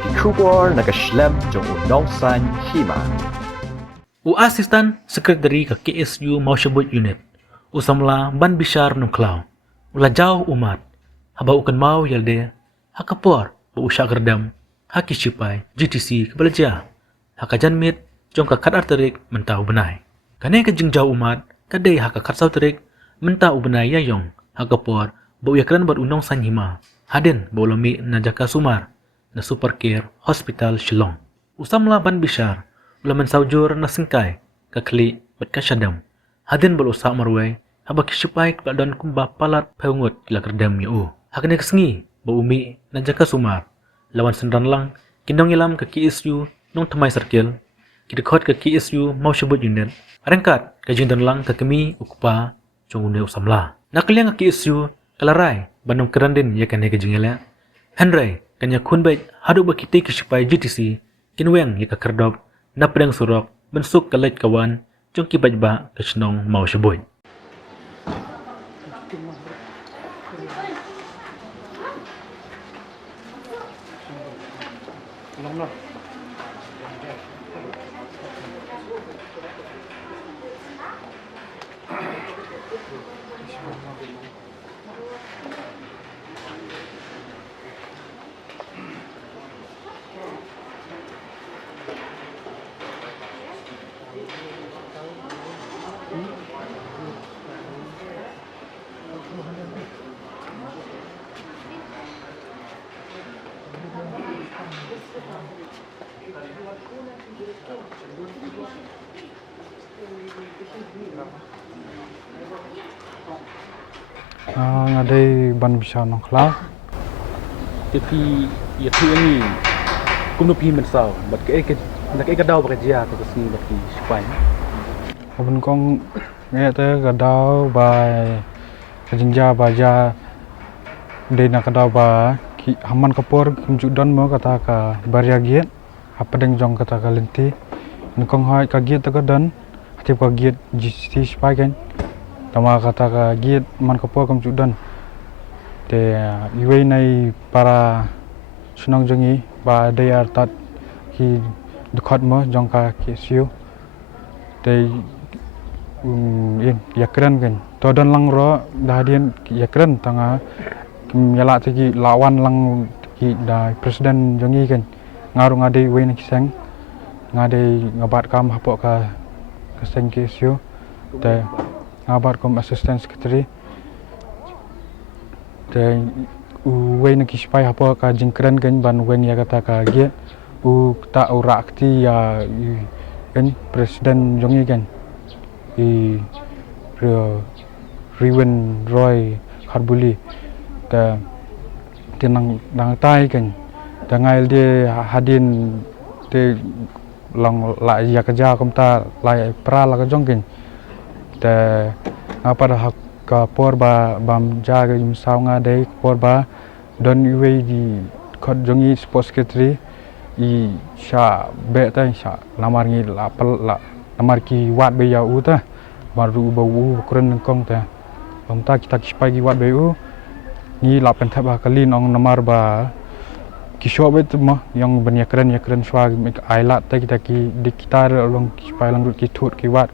Kikubor nakaslem jong unongsan hima. Assistant Secretary ke KSU Maushabut Unit. Usamla ban bishar nung klaw. Jauh umat. Haba ukan mau yalde. Hakapor ba usha gerdam. Haki sipai GTC kebelaja. Hakajan mit jong kakat arterik mentau benai. Kane ke jauh umat kadai hakakat sauterik mentau benai yayong. Hakapor ba uyakran bar unongsan hima. Haden ba ulami na jaka sumar. Na Supercare Hospital Shillong. Usamla ban bishar, ulaman saujur na singkay, kakli, bat kasyadam. Hadin bal usak marway, haba kisipay kladon kumba palat paungot kila kerdam yu. Hakne kesengi, ba umi na jaka sumar. Lawan sendran lang, kindong ilam ke KSU nong tamay circle, kidekot ke KSU Maushabut Unit, arengkat kajindan lang ke kemi ukupa jong une usamla. Nakliang ke KSU, kalaray, banong kerandin ya kane kajingela. Henry, kanya kunbait haduk bakiti kisipai GTC kinweng yaka kerdop na pedang surok bensuk kalait kawan jong kibajba kesnong Maushabut. Ngadai ban bisa nong klau. Tapi ya tu ini kumno pi mensau bat ke nak dau bekerja ke sini bat ki sipai. Abun kong ngai te gadau bai kajinja baja dei nak gadau ba ki haman kapor kumjudan mo kata ka baryagiet apa deng jong kata ka lenti nkong hai ka giet te gadan ati ka giet jisti sipai kan tama kata ka giet man kapor kumjudan te iwe nai para sunang jongi ba dei artat ki dekat mo jong ka KSU te in yakran kan todan lang ro dahdian yakran tanga yala tegi lawan lang ki da presiden jongi kan ngaru ngade we nak sang ngade ngabat kam hapok ka keseng KSU te ngabat kom assistant secretary te we nak sipai hapok ka jingkran kan ban we ya kata ka ge ta urakti ya kan presiden jongi kan Riven Roy Kharbuli ta tinang dang tai kan dangai dia hadin te long la ya kerja komta la pra la jong kan ta apa dah ka por ba bam jaga imsau nga dei por ba don iwe di khot jongi sports secretary I sha be ta sha lamar ngi la namar ki wat be ya u ta baru bau keren kong ta komta kita kispai ki wat be u ni la pen thaba kali nong namar ba kisho be ma yang banyak keren swa ailat ta kita ki di kita long kispai lang ki thut ki wat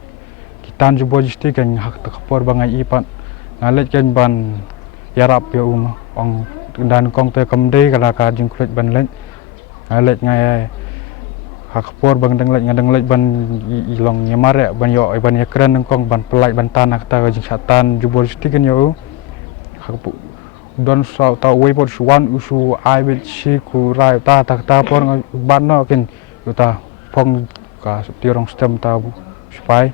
kitan jubo jisti kan hak ta khapor bangai ipat ngalet kan ban yarap ya ma ong dan kong ta kamde kala ka jingklet ban lek ngalet ngai hakpor bang deng lek ban ilong nyamar ya ban yo ban yakran kong ban pelai ban tanah ta jing satan jubor stiken yo hakpu don sa ta we pot suan usu ai bit si ku rai ta por ban no kin uta pong ka tirong stem ta spai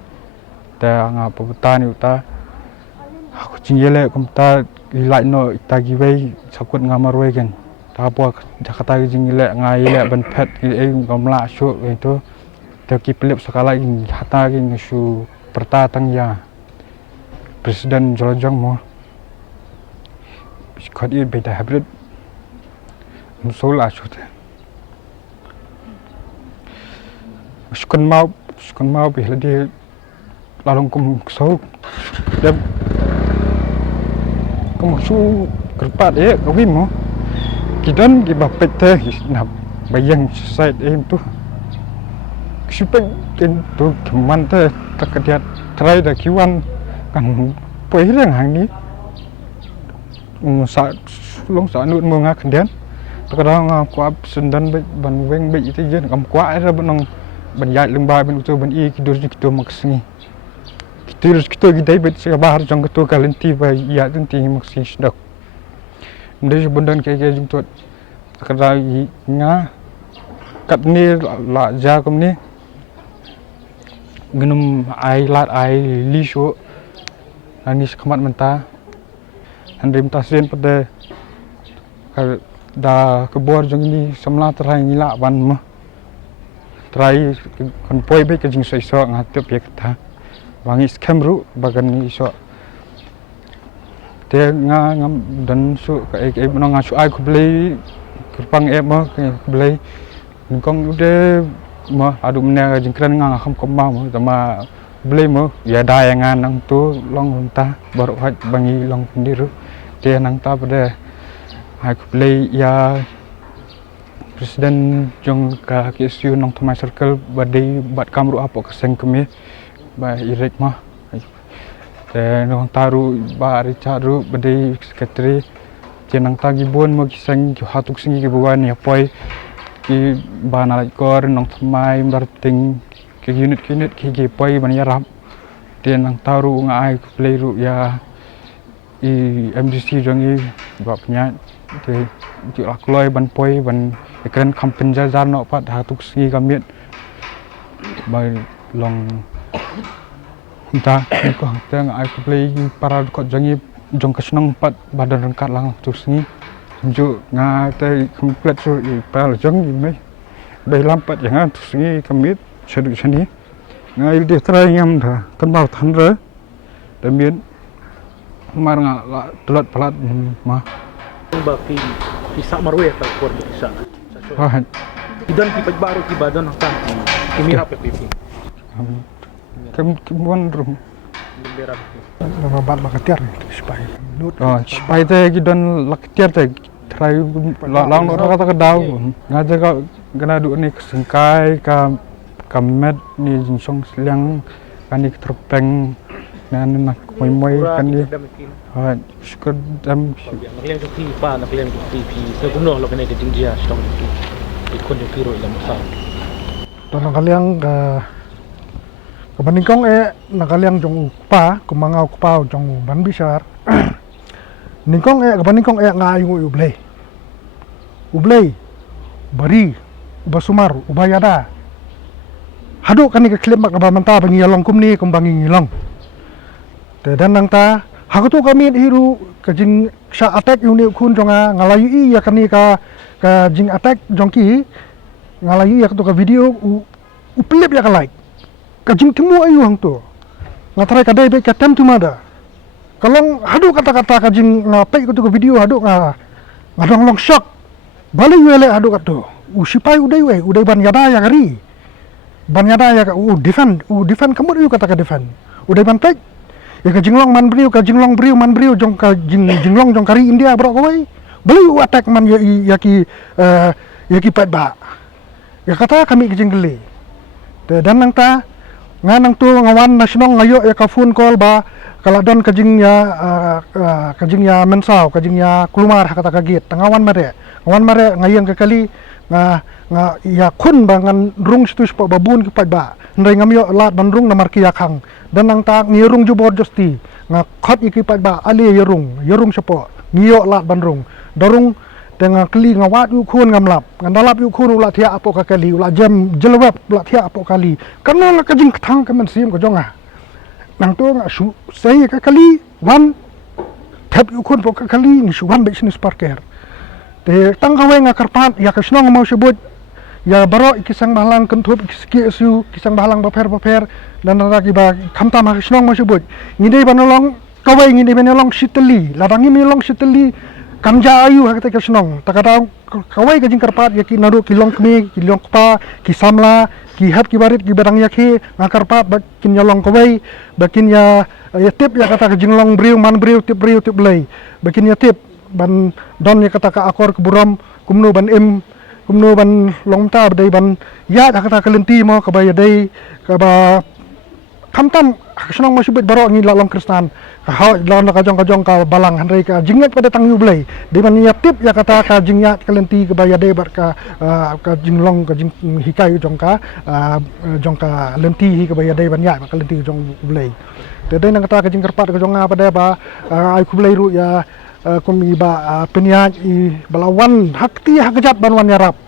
ta nga putan uta aku cinggele kum ta ilai no ta giwei sakut ngamar we ken ta po Jakarta jingle ngai le ban phet e gomla shu itu te ki pelip sekala in hata ki nsu perta tang ya presiden jolojong mo skot i beta hybrid musul asut skon mau bi ladi lalong kum so dem kum su kerpat kawim mo kidan ki bapet te bayang side tu supaya tu keman tu terkejut try dah kiwan kan poi hilang hang ni sa long sa nut mo nga kendian terkadang kuat sendan ban weng be itu je kam kuat ada benong ban yat lembai ban utu ban i kidur kitu maksni kita bet bahar jong ketu kalenti ba ya tenti maksi sedok ndai bundan kayak jung tu terkadang nga kat ni la ja kom ni genum ai lat ai li shu ani sekamat menta andrim tasin pada da kebor jong ni samla terai ngila ban ma terai kon poi be ke jing so ngatep ya kata wangi scam ru bagan ni so te nga ngam dan su ka ek menong asu ai ku beli kerpang ma ke beli kong de ma adu mena jingkran nga kham kom ma tama beli mo ya dai ngan nang tu long ta baru hat bangi long pendiru te nang ta pada hai ku beli ya presiden jong ka KSU nong Thomai circle badai bat kamru apo keseng kemi ba irek ma te nong taru ba ricaru badai sekretari jenang tagi bon mo kisang hatuk singi ke buan ya poi ki bana kor nong Thomai marting ke unit ke poi ban ya rap te nang taru nga ai ku play ru ya i MDC jong i ba pnya te ju akloi ban poi ban ekran kampen jajar no pat hatuk singi kamiet ba long ta ko te nga ai ku play para ko jong i jong kasnong pat badan rengkat lang tu singi ju nga te komplit su i pal jong i mai bai lampat jangan tu singi kamiet sedu sini nga il de trai ngam da kan bau than re demian mar nga telat pelat ma ba kisa marwe ta kor kisa idan ki pagbaru ki badan ang tan kimira pe pipi kemuan rum bendera nama bat makatiar supaya lut supaya te gidan laktiar te trai lang no kata kedau ngaja ka kena du ni sengkai ka kamet ni jinsong seliang kani terpeng nan nak moi kan ni syukur dam nakliang jokti pa nakliang jokti pi segundo lo kene ding dia stong tu ikon yo piro ila masa dan kaliang kebaningkong nakaliang jong upa kumangau kupau jong ban bisar ningkong kebaningkong ngayu ublei bari ubasumar ubayada haduk kan ke klip mak manta bangi yalong kumni kumbangi ngilong te dan nang ta hakutu kami hiru kajing sha attack uni kun jonga ngalayu i ya kani ka jing attack jongki ngalayu ya to ka video u plip ya ka like kajing temu ayu hang tu ngatrai kadai be ka tem tu mada kalong haduk kata-kata kajing ngapai ku to ka video haduk ngadong long shock bali wele haduk atu usipai udai ban yada ya kari banyada ya defend kamu yu kata ka defend udah bantai ya ka jinglong man beriu jong ka jinglong jong kari India bro koi beli attack man ya ki pat ba ya kata kami ke jingle dan nang ta nganang tu ngawan nasional ngayo ya ka phone call ba kalau don kajing ya mensau kajing ya kelumar kata kaget ngawan mare ngayang ke kali nga ya kun bangan rung situ sepak babun kipat ba ndai ngamyo lat bandrung namar kiyakang dan nang ta ngirung ju borjosti nga khot ikipat ba ali yerung sepo ngiyo lat bandrung darung dengan keli ngawat yu kun ngamlap ngandalap yu kun ulat thia apo ka kali ulat jam jelweb ulat thia apo kali karena nga kajing ketang kemen sim ko jonga nang tu nga su sei ka kali wan tap yu kun po ka kali ni su wan business parker te tangkawe nga karpat ya kasnong mau sebut ya baro ikisang bahalang kentup KSU kisang bahalang baper dan lagi ba kamta ma kasnong mau sebut ngide banolong kawe ngide banolong siteli ladangi milong siteli kamja ayu hakata kasnong takada kawe kajing karpat ya ki naru kilong kmi kilong pa kisamla ki hat ki barit ki badang yakhe nga karpat bakin yalong kawe bakin ya tip ya kata kajinglong briu man briu tip lay bakin ya tip ban don ya kata ka akor keburam kumno ban kumno ban longta badai ban ya kata kelenti mo kabaya dai kaba kamtam senang masih baro ngi lalong kristan ka ha lawan ka jong ka balang handai ka jingat pada tang yublai de man ya tip ya kata ka jingat kelenti kabaya dai bar ka jinglong ka jing hikai jong ka lenti hi kabaya dai ban ya ka lenti jong yublai de dai nang kata ka jing kerpat ka jong pada ba ai kublai ru ya kumi ba peniat i balawan hakti hakjat banwan yarap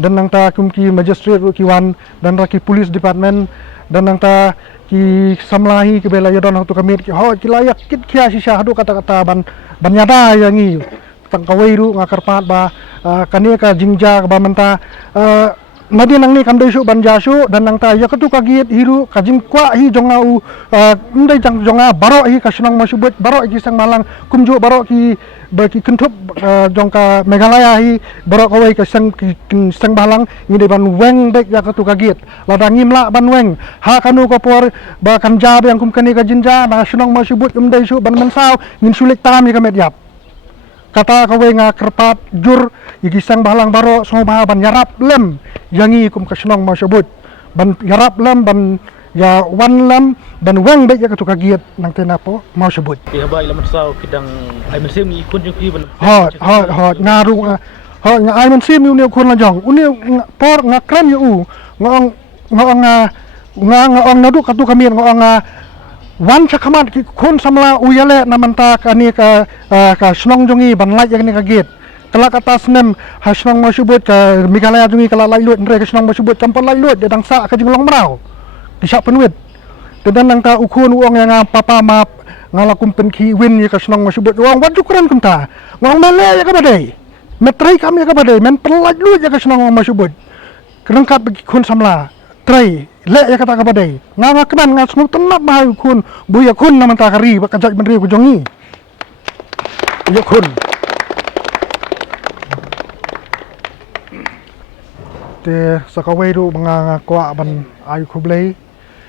dan nang ta kumki magistrate ru kiwan dan raki police department dan nang ta ki samlahi ke bela yadon tu kamit ki ho ki layak kit kia sisa hadu kata-kata ban yada yangi tang kawai ru ngakarpat ba kania ka jingja ba menta nadi nang ni kamdai su ban jasu dan nang ta ya ketu kagiet hiru ka jing kwa hi jonga u ndai jang jonga baro hi ka senang masubut baro ki sang malang kumju baro ki bagi kentup jongka Meghalaya hi baro kawai ka sang balang ngi de ban weng dek ya ketu kagiet ladang ngimla ban weng ha kanu ko por ba kan jab yang kum kani ka jinja na senang masubut umdai su ban mensau ngin sulik tam ni kamet yap kata kawai nga kerpat jur igi sang balang baro soba ban yarap lem yangi kum kasenong masubut ban yarap lem ban ya wan lem ban weng dek ya ketu kagiet nang tenapo masubut Ihaba ila mansau kidang ay mensim ni ikun yung kiban. hot ngaru hot nga ay man sim uni kun la jong uni por nga kran yu ngong nadu katu kami ngong wan chakamat ki kun samla uyale namanta kani ka snong jongi ban laj yakni ka git kala kata snem ha snong masubut ka Meghalaya jongi kala lai lut ndre ka snong masubut campur lai lut de dangsa ka jinglong marau kisap penwit dan nang ka ukun uang yang papa map ngalakum pen ki win ya ka snong masubut uang wadu kuran kunta ngong mele ya ka badai metrai kami ya ka badai men pelaj lut ya ka snong masubut kerengkat bagi kun samla trai le ya kata ka badai nga kenan nga snu tenap mahal kun buya kun namanta kari bakajak benri ku jongi ya kun te sakawai ru mga kwa ban ayu kublai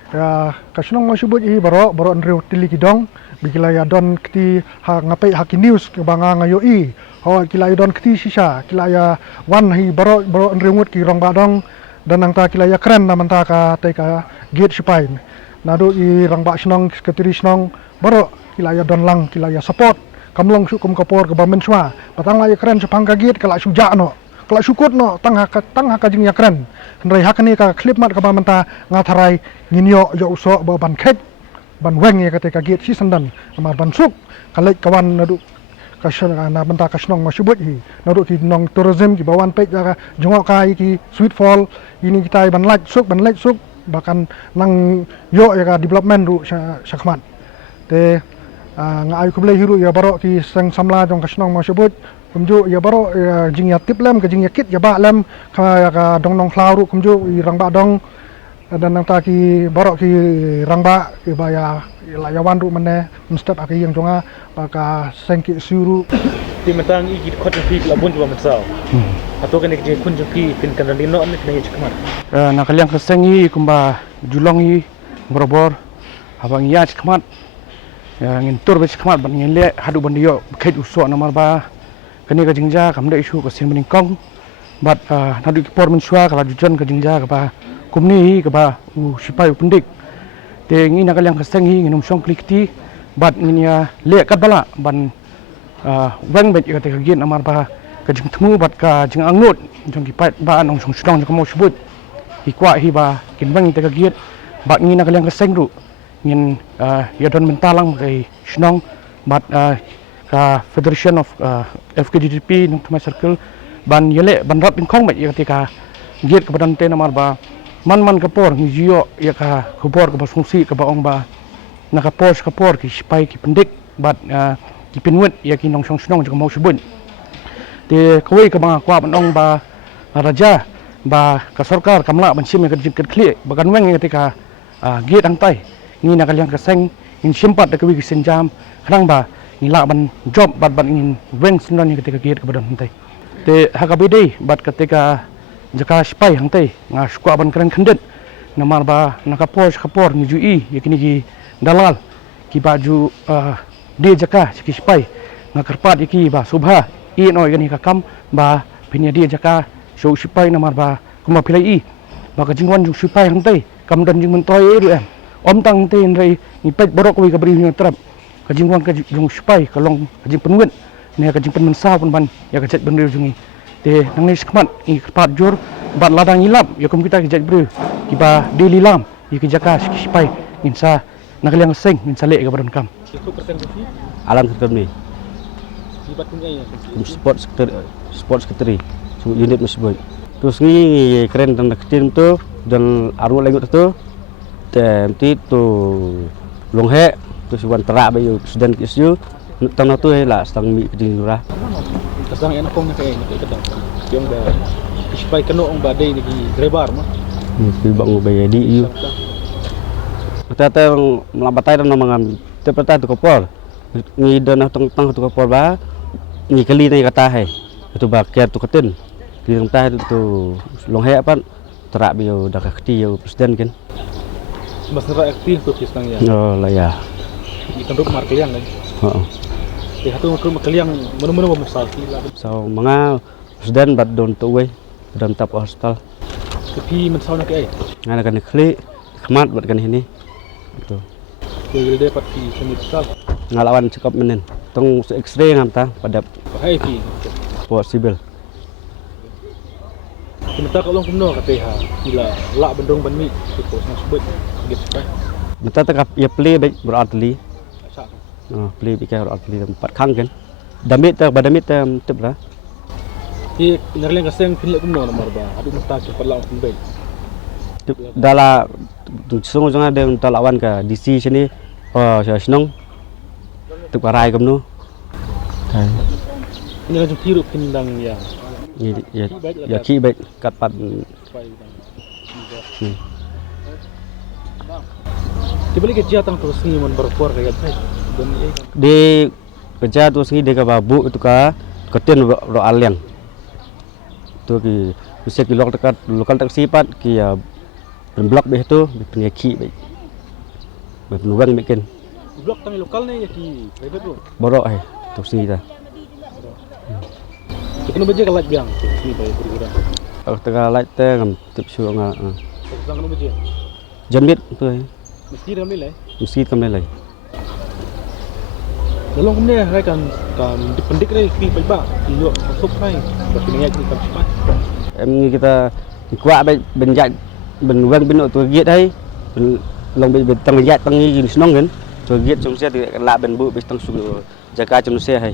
ya kasnong masubut i baro nriu tili kidong bigila ya don kti ha ngapai haki news ke banga ngayo i ho kila don kti sisa kila ya wan hi baro nriu ngut ki rong badong dan nang ta kila ya keren namanta ka tai ka gate sipain nadu i rang ba snong sekretari snong baro kila ya don lang kila ya support kamlong su kum kapor ke bamen swa patang la ya keren sepang ka gate kala suja no kala sukut no tang ha ka jing ya keren ndrai hakani ka clip mat ka bamanta ngatharai nginyo yo uso ba ban khet ban weng ya ka gate si sandan amar ban suk kalai kawan nadu kasyon na banta kasnong masubut hi nadu ki nong tourism ki bawan pek ja jongok kai ki sweet fall ini kita ban laj suk bahkan nang yo ya ka development ru sakmat te nga ay kublai hiru ya baro ki sang samla jong kasnong masubut kumju ya baro jing ya tip lem ke jing ya kit ya ba lem ka dong nong khlau ru kumju i rang ba dong dan nang ta ki baro ki rang ba ki ba ya layawan ru mene mestap aki yang jonga baka sengki suru Di mentang igit kot yung pi labun jwa mansau. Atau kan ikje kun yung pi pin kan lino ni kena chikmat. Nakaliang kesengi kumba julongi borobor abang iya chikmat ngin tur be chikmat ban ngin le hadu ban dio kait uso namar ba kani ka jingja kamda isu ka sin kong bat nadu ki por min shwa kala jujon ka jingja ka ba kumni ka ba u sipai pendik te ngi nakaliang kesengi nginum song klikti bat ngin ya le kat bala ban wang bet ka te ka gin amar ba ka jing tmu bat ka jing angut jong ki pat ba nong song sudong ka mo subut hi kwa hi ba kin wang te ka git bat ngi nakaliang keseng ru ngin ya don mentalang kai snong bat ka Federation of FKDDP nong Thumai Circle ban yele ban rat kong bet ya ketika git ka badan te namar ba man kapor ngi jio ya ka khobor ka basungsi ka baong ba nakapos kapor ki sipai ki pendik bat ki pinwet ya ki nong song snong ka mau subun te kawai ka mga kwa banong ba raja ba ka sarkar kamla ban sim ka jingkat kli bagan weng ketika git ang tai ni nakaliang kaseng in simpat da kawi kisenjam khrang ba ni la ban job bat ban in weng sindon ketika git ka badan tai te hakabide bat ketika jaka spai hang tai nga skwa ban kran khandet namar ba nakapos kapor ni jui yakini ki dalal ki baju de jaka ki spai nga karpat iki ba subha i no gani ka kam ba pinya dia jaka show sipai na marba kuma pilai maka jingwan jung sipai hantai kam dan jing mentoi eru om tang te rai ni pet borok wi kabri nya trap ka jingwan ka jung sipai kalong ka jing penwen ne ka jing pen mensa pun ban ya ka jet benri jungi te nang ni skmat ni pat jur bat ladang ilap ya kum kita jet bru kiba daily lam ya jaka sipai insa nak liang seng insa le ka badan kam alam kerja ni sport secretary unit tersebut. Terus ni keren dan tim tu dan arwah lagi tu tim tu longhe terus wan terak bayu sudan isu tang tu lah setang mi kejing durah. Kasang enak kong kayak ni kadang. Yang dah supaya kena orang badai ni grebar mah. Ni bang bayar di you. Kita melambatai dan namangan tepetai tu kopor. Ni dan tang tu kopor ba ni kali ni kata hai itu bakar tu ketin di tengah itu longhe apa terak bio dah keti yo presiden kan mas terak aktif tu kisang ya oh lah ya ikan ruk mar kaliang kan heeh dia tu ruk kaliang mana-mana memasal so mga presiden bad don tu we dalam tap hostel tapi mensal nak ai ngana kan kli khmat buat kan ini itu dia dapat di sini besar ngalawan cukup menen tong x-ray ngamta pada hai pi possible sementara kalau kumno kata ha gila lak bendong ban mi itu nak sebut gitu kan mata tak ya play baik beratli play bikai beratli tempat khang kan damit tak badamit tip lah di nerleng kaseng pinlek kumno nomor ba adu mata ke perlaw baik dala sungu sungu ada untuk lawan ke DC sini oh saya senang untuk parai kamu ini kan tiru pindang ya ya ki baik kapat dibalik kerja tang terus ni man berpuar kayak di kerja terus ni dia ke babu itu ke ketin ro aliang tu ki bisa ki lokal taksi pat ki ya blok beh tu pengeki baik berpeluang bikin blok tang lokal ni ya ki private tu borok tu sini dah kena baca kelat biang ni baik berkurang tengah light tengah tip suang sang kena baca jamit tu mesti ramai lah mesti kami lagi dalam kemudian saya kan dipendik lagi pi baik ba ilok masuk hai tapi ni ni tak cepat em kita kuat baik benjat benwang benok tu giat hai long bị tăng giat tăng ni senong kan tu giat trong xe thì lạ ben bu bị tăng su jaga trong xe hai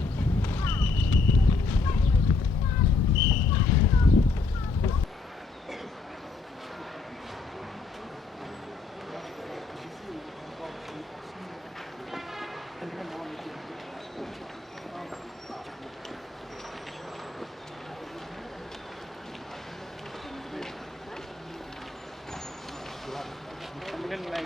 Kemudian nilai